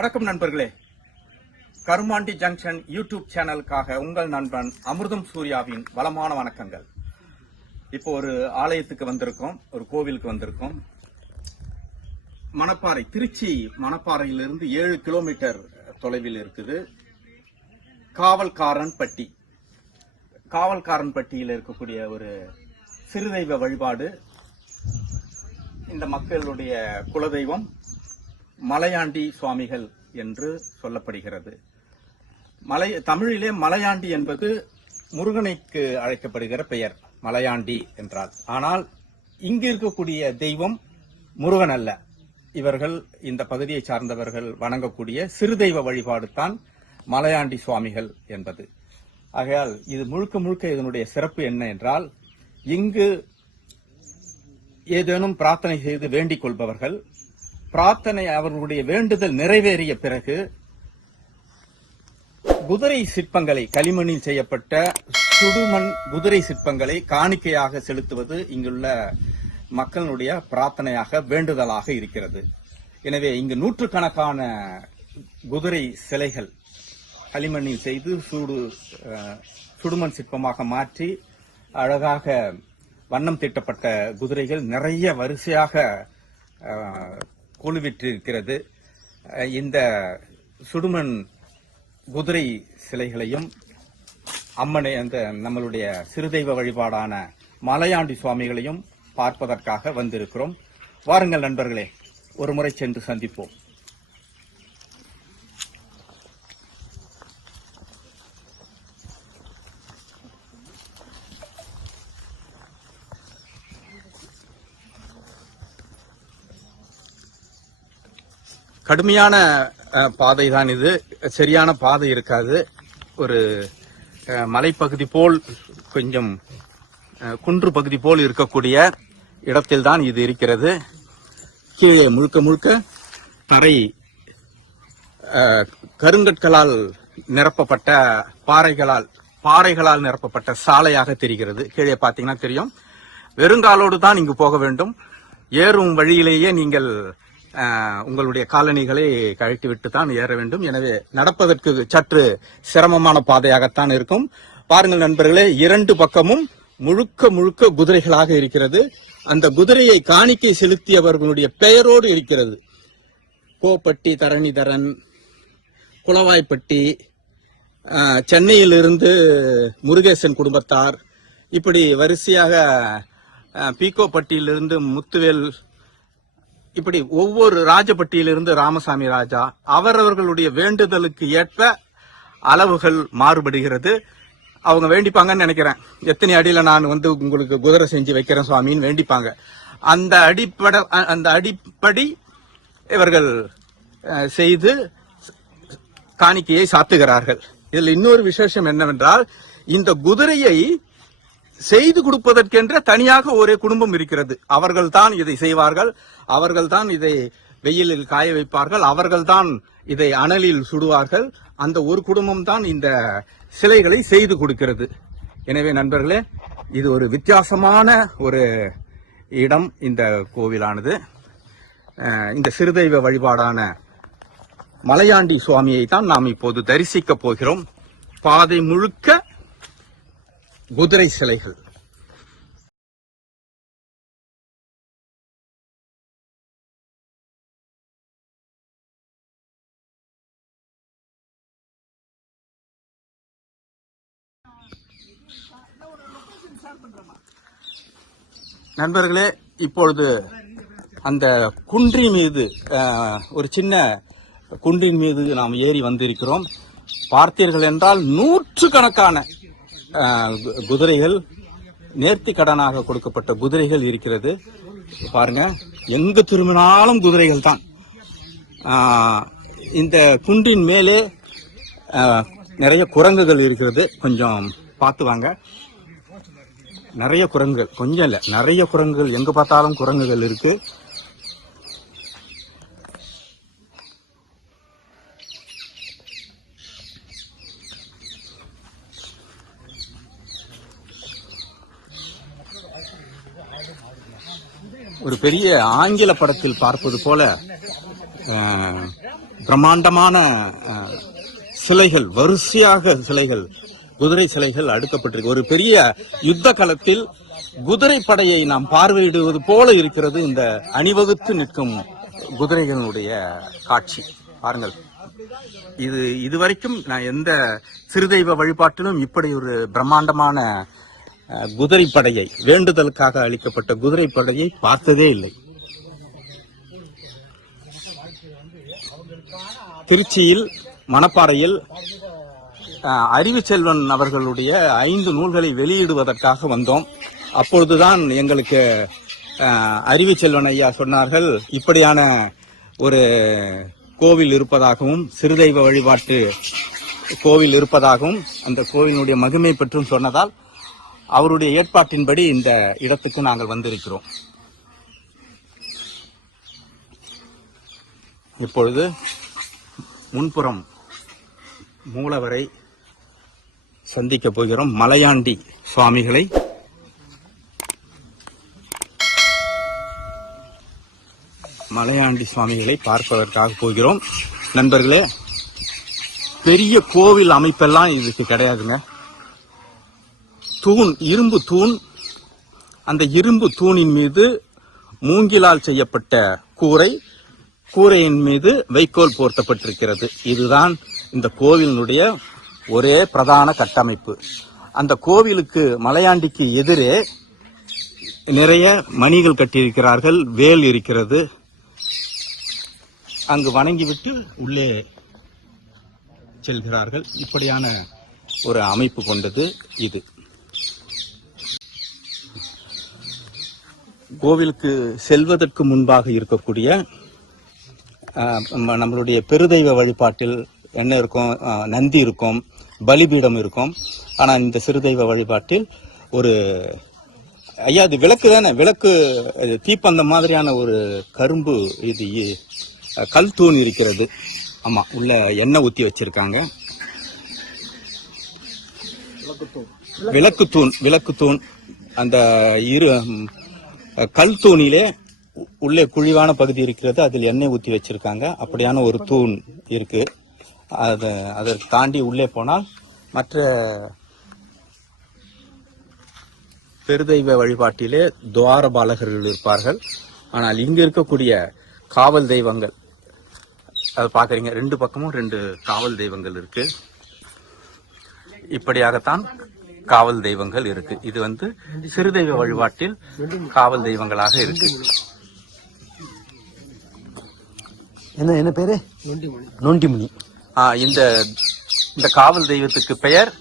வணக்கம் நண்பர்களே. Karumandi junction YouTube சேனலுக்காக உங்கள் நண்பன் அமிர்தம் சூர்யாவின் வளமான வணக்கங்கள். இப்போ ஒரு ஆலயத்துக்கு வந்திருக்கோம் ஒரு கோவிலுக்கு வந்திருக்கோம். மணப்பாறை திருச்சி மணப்பாறையிலிருந்து ஏழு கிலோமீட்டர் தொலைவில் இருக்குது. காவல்காரன் பட்டி காவல்காரன் பட்டியில் இருக்கக்கூடிய ஒரு சிறுதெய்வ வழிபாடு. இந்த மக்களுடைய குலதெய்வம். மலையாண்டி சுவாமிகள் என்று சொல்லப்படுகிறது. மலை தமிழிலே மலையாண்டி என்பது முருகனைக்கு அழைக்கப்படுகிற பெயர். மலையாண்டி என்றால். ஆனால் இங்கு இருக்கக்கூடிய தெய்வம் முருகன் அல்ல. இவர்கள் இந்த பகுதியை சார்ந்தவர்கள் வணங்கக்கூடிய சிறு தெய்வ வழிபாடு தான் மலையாண்டி சுவாமிகள் என்பது. ஆகையால் இது முழுக்க முழுக்க இதனுடைய சிறப்பு என்ன என்றால் இங்கு ஏதேனும் பிரார்த்தனை செய்து வேண்டிக் கொள்பவர்கள் பிரார்த்தனை அவர்களுடைய வேண்டுதல் நிறைவேறிய பிறகு குதிரை சிற்பங்களை களிமண்ணில் செய்யப்பட்ட சுடுமண் குதிரை சிற்பங்களை காணிக்கையாக செலுத்துவது இங்குள்ள மக்களுடைய பிரார்த்தனையாக வேண்டுதலாக இருக்கிறது. எனவே இங்கு நூற்றுக்கணக்கான குதிரை சிலைகள் களிமண்ணில் செய்து சூடு சுடுமண் சிற்பமாக மாற்றி அழகாக வண்ணம் தீட்டப்பட்ட குதிரைகள் நிறைய வரிசையாக குழுவிட்டிருக்கிறது இந்த சுடுமண் குதிரை சிலைகளையும் அம்மனை அந்த நம்மளுடைய சிறுதெய்வ வழிபாடான மலையாண்டி சுவாமிகளையும் பார்ப்பதற்காக வந்திருக்கிறோம். வாருங்கள் நண்பர்களே ஒரு முறை சென்று சந்திப்போம். கடுமையான பாதை தான் இது. சரியான பாதை இருக்காது. ஒரு மலைப்பகுதி போல் கொஞ்சம் குன்று பகுதி போல் இருக்கக்கூடிய இடத்தில் தான் இது இருக்கிறது. கீழே முழுக்க முழுக்க தரை கருங்கற்களால் நிரப்பப்பட்ட பாறைகளால் பாறைகளால் நிரப்பப்பட்ட சாலையாக தெரிகிறது. கீழே பார்த்தீங்கன்னா தெரியும். வெறுங்காலோடு தான் இங்கு போக வேண்டும். ஏறும் வழியிலேயே நீங்கள் உங்களுடைய காலணிகளை கழட்டிவிட்டு தான் ஏற வேண்டும். எனவே நடப்பதற்கு சற்று சிரமமான பாதையாகத்தான் இருக்கும். பாருங்கள் நண்பர்களே இரண்டு பக்கமும் முழுக்க முழுக்க குதிரைகளாக இருக்கிறது. அந்த குதிரையை காணிக்கை செலுத்தியவர்களுடைய பெயரோடு இருக்கிறது. கோப்பட்டி தரணிதரன் குளவாய்ப்பட்டி சென்னையிலிருந்து முருகேசன் குடும்பத்தார். இப்படி வரிசையாக பீகோப்பட்டியிலிருந்து முத்துவேல் இப்படி ஒவ்வொரு ராஜபட்டியிலிருந்து ராமசாமி ராஜா அவரவர்களுடைய வேண்டுதலுக்கு ஏற்ப அளவுகள் மாறுபடுகிறது. அவங்க வேண்டிப்பாங்கன்னு நினைக்கிறேன். எத்தனை அடியில் நான் வந்து உங்களுக்கு குதிரை செஞ்சு வைக்கிறேன் சுவாமின்னு வேண்டிப்பாங்க. அந்த அடிப்படை அந்த அடிப்படி இவர்கள் செய்து காணிக்கையை சாத்துகிறார்கள். இதில் இன்னொரு விசேஷம் என்னவென்றால் இந்த குதிரையை செய்து கொடுப்பதற்கென்ற தனியாக ஒரே குடும்பம் இருக்கிறது. அவர்கள் தான் இதை செய்வார்கள். அவர்கள் தான் இதை வெயிலில் காய வைப்பார்கள். அவர்கள்தான் இதை அனலில் சுடுவார்கள். அந்த ஒரு குடும்பம் தான் இந்த சிலைகளை செய்து கொடுக்கிறது. எனவே நண்பர்களே இது ஒரு வித்தியாசமான ஒரு இடம் இந்த கோவிலானது. இந்த சிறுதெய்வ வழிபாடான மலையாண்டி சுவாமியை தான் நாம் இப்போது தரிசிக்க போகிறோம். பாதை முழுக்க குதிரை சிலைகள். நண்பர்களே இப்பொழுது அந்த குன்றின் மீது அஹ், ஒரு சின்ன குன்றின் மீது நாம் ஏறி வந்திருக்கிறோம். பார்த்தீர்கள் என்றால் நூற்று கணக்கான குதிரைகள் நேர்த்தி கடனாக கொடுக்கப்பட்ட குதிரைகள் இருக்கிறது. பாருங்க எங்கு திரும்பினாலும் குதிரைகள் தான். இந்த குன்றின் மேலே நிறைய குரங்குகள் இருக்கிறது. கொஞ்சம் பார்த்து வாங்க. நிறைய குரங்குகள் கொஞ்சம் இல்லை நிறைய குரங்குகள். எங்க பார்த்தாலும் குரங்குகள் இருக்கு. ஒரு பெரிய ஆங்கில படத்தில் பார்ப்பது போல பிரம்மாண்டமான சிலைகள் வரிசையாக சிலைகள் குதிரை சிலைகள் அடுக்கப்பட்டிருக்கு. ஒரு பெரிய யுத்த களத்தில் குதிரை படையை நாம் பார்வையிடுவது போல இருக்கிறது இந்த அணிவகுத்து நிற்கும் குதிரைகளுடைய காட்சி. பாருங்கள். இது இதுவரைக்கும் நான் எந்த சிறுதெய்வ வழிபாட்டிலும் இப்படி ஒரு பிரம்மாண்டமான குதிரைப்படையை வேண்டுதலுக்காக அளிக்கப்பட்ட குதிரைப்படையை பார்த்ததே இல்லை. திருச்சியில் மணப்பாறையில் அறிவுச்செல்வன் அவர்களுடைய ஐந்து நூல்களை வெளியிடுவதற்காக வந்தோம். அப்பொழுதுதான் எங்களுக்கு அஹ், அறிவுச்செல்வன் ஐயா சொன்னார்கள் இப்படியான ஒரு கோவில் இருப்பதாகவும் சிறுதெய்வ வழிபாட்டு கோவில் இருப்பதாகவும் அந்த கோவிலுடைய மகிமை பற்றும் சொன்னதால் அவருடைய ஏற்பாட்டின்படி இந்த இடத்துக்கு நாங்கள் வந்திருக்கிறோம். இப்பொழுது முன்புறம் மூலவரை சந்திக்க போகிறோம். மலையாண்டி சுவாமிகளை. மலையாண்டி சுவாமிகளை பார்ப்பதற்காக போகிறோம். நண்பர்களே பெரிய கோவில் அமைப்பெல்லாம் இதுக்கு கிடையாதுங்க. தூண் இரும்பு தூண். அந்த இரும்பு தூணின் மீது மூங்கிலால் செய்யப்பட்ட கூரை கூரையின் மீது வைக்கோல் போர்த்தப்பட்டிருக்கிறது. இதுதான் இந்த கோவிலினுடைய ஒரே பிரதான கட்டமைப்பு. அந்த கோவிலுக்கு மலையாண்டிக்கு எதிரே நிறைய மணிகள் கட்டியிருக்கிறார்கள் வேல் இருக்கிறது. அங்கு வணங்கிவிட்டு உள்ளே செல்கிறார்கள். இப்படியான ஒரு அமைப்பு கொண்டது இது. கோவிலுக்கு செல்வதற்கு முன்பாக இருக்கக்கூடிய நம்ம- நம்மளுடைய பெருதெய்வ வழிபாட்டில் என்ன இருக்கும்? நந்தி இருக்கும் பலிபீடம் இருக்கும். ஆனால் இந்த சிறுதெய்வ வழிபாட்டில் ஒரு ஐயா இது விளக்கு தானே? விளக்கு இது மாதிரியான ஒரு கரும்பு இது கல் தூண் இருக்கிறது. ஆமாம் உள்ள எண்ணெய் ஊற்றி வச்சுருக்காங்க. விளக்கு தூண். விளக்கு தூண் அந்த இரு கல் தூணிலே உள்ளே குழிவான பகுதி இருக்கிறது அதில் எண்ணெய் ஊற்றி வச்சிருக்காங்க. அப்படியான ஒரு தூண் இருக்கு. அது அதற்கு தாண்டி உள்ளே போனால் மற்ற பெருதெய்வ வழிபாட்டிலே துவார பாலகர்கள் இருப்பார்கள். ஆனால் இங்கு இருக்கக்கூடிய காவல் தெய்வங்கள் அதை பார்க்குறீங்க ரெண்டு பக்கமும் ரெண்டு காவல் தெய்வங்கள் இருக்கு. இப்படியாகத்தான் காவல் தெய்வங்கள் இருக்கு. இது வந்து சிறுதெய்வ வழிபாட்டில் காவல் தெய்வங்களாக இருக்கு. என்ன என்ன பேரு? நொண்டிமணி. ஆ, இந்த இந்த காவல் தெய்வத்துக்கு பெயர்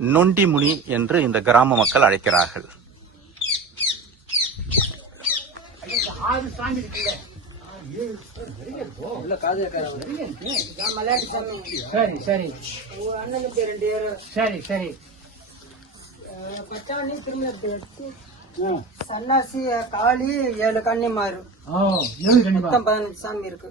நொண்டிமுனி என்று இந்த கிராம மக்கள் அழைக்கிறார்கள். சரி சரி. சரி சரி பச்சாணி திருமணத்து சன்னாசி காளி ஏழு கன்னிமாரு. ஓ ஏழு கண்டிப்பா மொத்தம் பதினஞ்சு சாமி இருக்கு.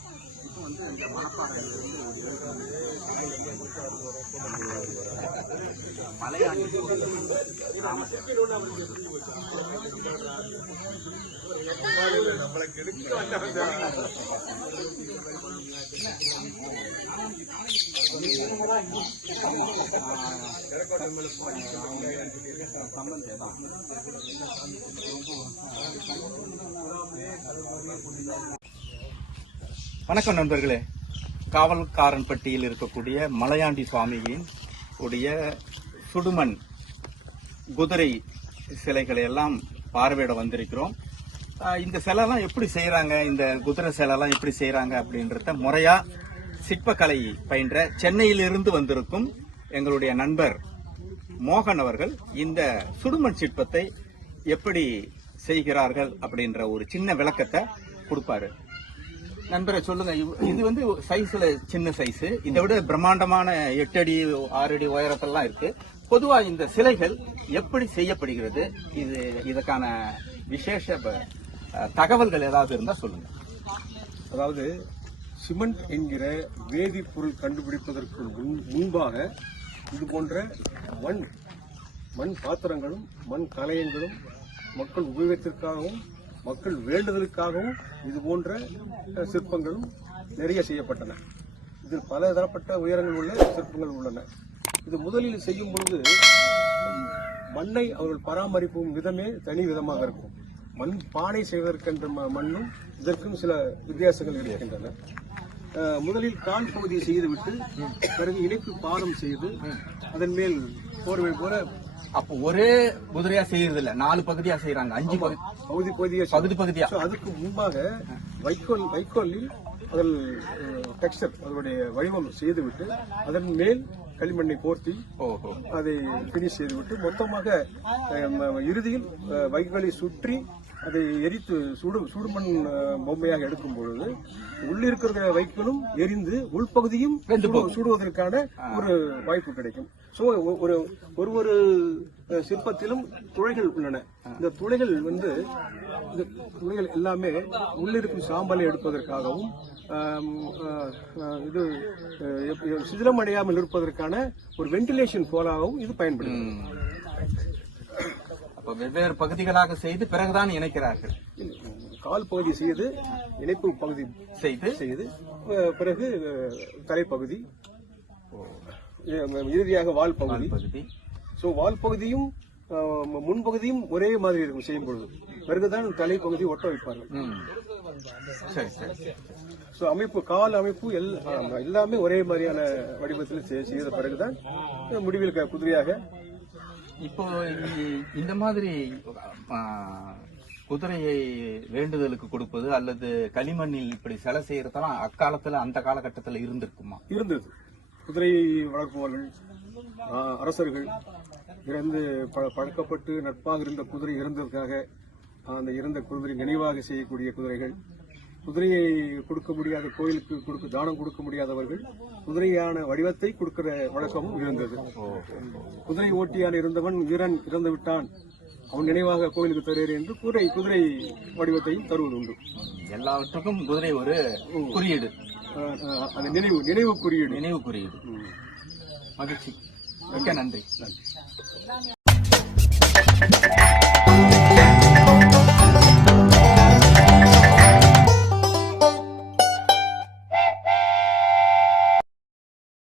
வரைக்கும் வந்து இந்த மணப்பாறை வணக்கம் நண்பர்களே. காவல்காரன்பட்டியில் இருக்கக்கூடிய மலையாண்டி சுவாமியின் உடைய சுடுமண் குதிரை சிலைகளை எல்லாம் பார்வையிட வந்திருக்கிறோம். இந்த சிலைலாம் எப்படி செய்கிறாங்க இந்த குதிரை சிலைலாம் எப்படி செய்கிறாங்க அப்படின்றத முறையாக சிற்பக்கலை பயின்ற சென்னையிலிருந்து வந்திருக்கும் எங்களுடைய நண்பர் மோகன் அவர்கள் இந்த சுடுமண் சிற்பத்தை எப்படி செய்கிறார்கள் அப்படின்ற ஒரு சின்ன விளக்கத்தை கொடுப்பாரு. நண்பரை சொல்லுங்க. இவ்- இது வந்து சைஸ்ல சின்ன சைஸ். இதை விட பிரம்மாண்டமான எட்டு அடி ஆறு அடி உயரத்தெல்லாம் இருக்கு. பொதுவா இந்த சிலைகள் எப்படி செய்யப்படுகிறது? இது இதற்கான விசேஷ ப- தகவல்கள் ஏதாவது இருந்தா சொல்லுங்க. அதாவது சிமெண்ட் என்கிற வேதிப்பொருள் கண்டுபிடிப்பதற்கு முன் முன்பாக இது போன்ற மண் மண் பாத்திரங்களும் மண் கலையங்களும் மக்கள் உபயோகத்திற்காகவும் மக்கள் வேண்டுதலுக்காகவும் இது போன்ற சிற்பங்களும் நிறைய செய்யப்பட்டன. இதில் பல தரப்பட்ட உயரங்கள் உள்ள சிற்பங்கள் உள்ளன. இது முதலில் செய்யும் பொழுது மண்ணை அவர்கள் பராமரிப்பும் விதமே தனி விதமாக இருக்கும். மண் பானை செய்வதற்கென்ற ம- மண்ணும் இதற்கும் சில வித்தியாசங்கள் இருக்கின்றன. முதலில் கால் பகுதியை செய்துவிட்டு பிறகு இணைப்பு பாலம் செய்து அதன் மேல் போர்வை போல அப்போ ஒரே குதிரையா செய்யறது இல்ல நாலு பகுதியா செய்யறாங்க அஞ்சு பகுதி பகுதி பகுதியை பகுதி பகுதியா. அதுக்கு முன்பாக வைக்கோல் வைக்கோலில் அதில் டெக்ஸ்டர் அதனுடைய வடிவம் செய்துவிட்டு அதன் மேல் களிமண்ணை போர்த்தி அதை பினிஷ் செய்துவிட்டு மொத்தமாக இறுதியில் வைக்கோலை சுற்றி அதை எரித்து சுடு சுடுமண் பொம்மையாக எடுக்கும் பொழுது உள்ளிருக்கிற வைக்கோலும் எரிந்து உள்பகுதியும் சுடு- சுடுவதற்கான ஒரு வாய்ப்பு கிடைக்கும். சோ ஒரு ஒரு ஒரு சிற்பத்திலும் துளைகள் உள்ளன. இந்த துளைகள் வந்து இந்த துளைகள் எல்லாமே உள்ளிருக்கும் சாம்பலை எடுப்பதற்காகவும் இது சிதிலமடையாமல் இருப்பதற்கான ஒரு வென்டிலேஷன் போலாகவும் இது. அப்ப வெவ்வேறு பகுதிகளாக செய்து பிறகுதான் இணைக்கிறார்கள். கால் பகுதி செய்து இணைப்பு பகுதி செய்து செய்து பிறகு தலைப்பகுதி இறுதியாக வால் பகுதி. பகுதி ஸோ வால் பகுதியும் முன்பகுதியும் ஒரே மாதிரி இருக்கும் செய்யும் பொழுது. பிறகுதான் தலைப்பகுதி ஒட்ட வைப்பார்கள். சரி சரி ஸோ அமைப்பு கால் அமைப்பு எல்லாமே ஒரே மாதிரியான வடிவத்தில் செய்- செய்த பிறகுதான் முடிவில் குதிரையாக இப்போ இந்த மாதிரி குதிரையை வேண்டுதலுக்கு கொடுப்பது அல்லது களிமண்ணில் இப்படி சிலை செய்யறதெல்லாம் அக்காலத்துல அந்த காலகட்டத்தில் இருந்திருக்குமா? இருந்தது. குதிரையை வளர்ப்பவர்கள் அரசர்கள் இறந்து பழக்கப்பட்டு நட்பாக இருந்த குதிரை இறந்ததுக்காக அந்த இறந்த குதிரை நினைவாக செய்யக்கூடிய குதிரைகள் குதிரையை கொடுக்க முடியாத கோயிலுக்கு கொடுக்க தானம் கொடுக்க முடியாதவர்கள் குதிரையான வடிவத்தை கொடுக்கிற வழக்கமும் இருந்தது. குதிரை ஓட்டியான் இருந்தவன் வீரன் இறந்து விட்டான் அவன் நினைவாக கோயிலுக்கு தருகிறேன் என்று குதிரை குதிரை வடிவத்தையும் தருவது உண்டு. எல்லாவற்றுக்கும் குதிரை ஒரு குறியீடு. அந்த நினைவு நினைவு குறியீடு. நினைவு குறியீடு. மகிழ்ச்சி. மிக்க நன்றி. நன்றி.